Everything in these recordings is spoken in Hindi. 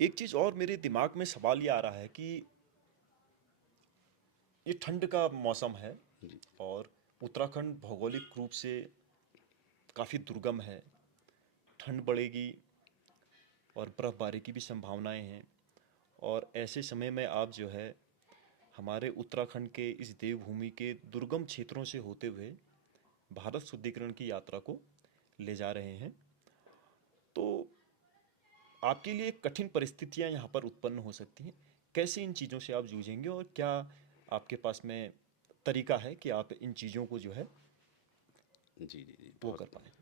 एक चीज़ और मेरे दिमाग में सवाल ये आ रहा है कि ये ठंड का मौसम है जी। और उत्तराखंड भौगोलिक रूप से काफ़ी दुर्गम है। ठंड बढ़ेगी और बर्फ़बारी की भी संभावनाएं हैं। और ऐसे समय में आप जो है हमारे उत्तराखंड के इस देवभूमि के दुर्गम क्षेत्रों से होते हुए भारत शुद्धिकरण की यात्रा को ले जा रहे हैं। तो आपके लिए कठिन परिस्थितियां यहाँ पर उत्पन्न हो सकती हैं। कैसे इन चीज़ों से आप जूझेंगे और क्या आपके पास में तरीका है कि आप इन चीज़ों को जो है जी, जी, जी, वो बहुत कर पाएँ?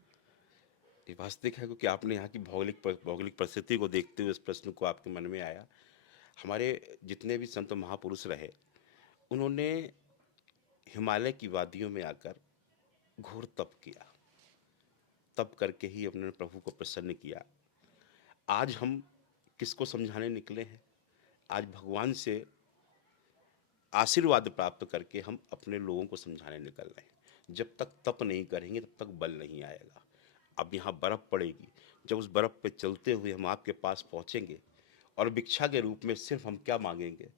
ये वास्तविक है क्योंकि आपने यहाँ की भौगोलिक परिस्थिति को देखते हुए इस प्रश्न को आपके मन में आया। हमारे जितने भी संत महापुरुष रहे, उन्होंने हिमालय की वादियों में आकर घोर तप किया। तप करके ही अपने प्रभु को प्रसन्न किया। आज हम किसको समझाने निकले हैं? आज भगवान से आशीर्वाद प्राप्त करके हम अपने लोगों को समझाने निकल रहे हैं। जब तक तप नहीं करेंगे तब तक बल नहीं आएगा। अब यहाँ बर्फ़ पड़ेगी, जब उस बर्फ़ पे चलते हुए हम आपके पास पहुँचेंगे और भिक्षा के रूप में सिर्फ हम क्या मांगेंगे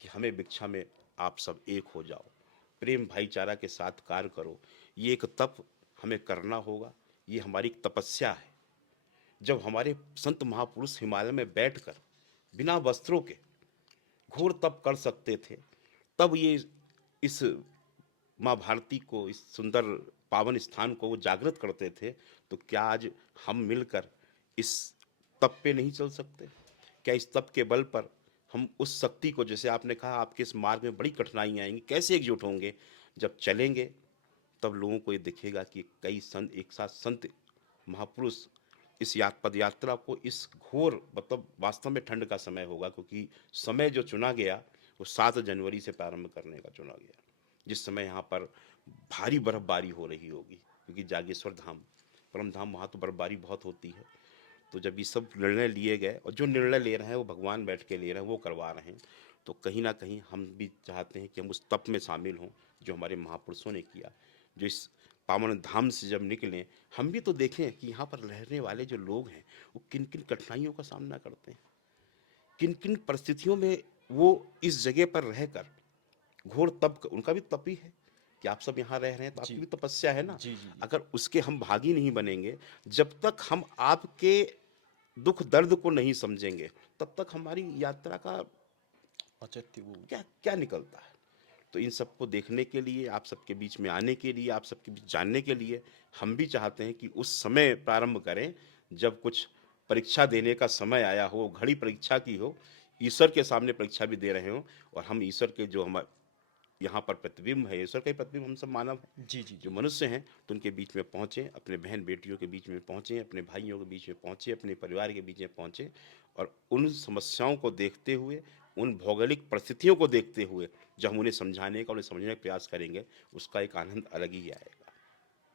कि हमें भिक्षा में आप सब एक हो जाओ, प्रेम भाईचारा के साथ कार्य करो। ये एक तप हमें करना होगा, ये हमारी एक तपस्या है। जब हमारे संत महापुरुष हिमालय में बैठकर बिना वस्त्रों के घोर तप कर सकते थे, तब ये इस माँ भारती को, इस सुंदर पावन स्थान को वो जागृत करते थे। तो क्या आज हम मिलकर इस तप पे नहीं चल सकते? क्या इस तप के बल पर हम उस शक्ति को, जैसे आपने कहा आपके इस मार्ग में बड़ी कठिनाइयाँ आएंगी, कैसे एकजुट होंगे? जब चलेंगे तब लोगों को ये दिखेगा कि कई संत एक साथ, संत महापुरुष इस पद यात्रा को, इस घोर मतलब वास्तव में ठंड का समय होगा क्योंकि समय जो चुना गया वो 7 जनवरी से प्रारंभ करने का चुना गया, जिस समय यहाँ पर भारी बर्फबारी हो रही होगी क्योंकि जागेश्वर धाम, परम धाम, वहाँ तो बर्फबारी बहुत होती है। तो जब ये सब निर्णय लिए गए और जो निर्णय ले रहे हैं वो भगवान बैठ के ले रहे हैं, वो करवा रहे हैं, तो कहीं ना कहीं हम भी चाहते हैं कि हम उस तप में शामिल हों जो हमारे महापुरुषों ने किया। जो इस पावन धाम से जब निकलें, हम भी तो देखें कि यहाँ पर रहने वाले जो लोग हैं वो किन किन कठिनाइयों का सामना करते हैं, किन किन परिस्थितियों में वो इस जगह पर रहकर घोर तप, उनका भी तप ही है कि आप सब यहाँ रह रहे हैं तो जी। आपकी भी तपस्या है ना। जी, जी, जी। अगर उसके हम भागी नहीं बनेंगे, जब तक हम आपके दुख दर्द को नहीं समझेंगे, तब तक हमारी यात्रा का औचित्य वो क्या क्या निकलता है? तो इन सबको देखने के लिए, आप सबके बीच में आने के लिए, आप सबके बीच जानने के लिए हम भी चाहते हैं कि उस समय प्रारंभ करें जब कुछ परीक्षा देने का समय आया हो, घड़ी परीक्षा की हो, ईश्वर के सामने परीक्षा भी दे रहे हों और हम ईश्वर के जो हम यहाँ पर प्रतिबिंब है, ईश्वर का ही प्रतिबिंब हम सब मानव हैं, जी, जी, जो जी। मनुष्य हैं, तो उनके बीच में पहुँचें, अपने बहन बेटियों के बीच में पहुँचें, अपने भाइयों के बीच में पहुँचें, अपने परिवार के बीच में पहुँचें और उन समस्याओं को देखते हुए, उन भौगोलिक परिस्थितियों को देखते हुए जो हम उन्हें समझाने का, उन्हें समझने का प्रयास करेंगे, उसका एक आनंद अलग ही आएगा।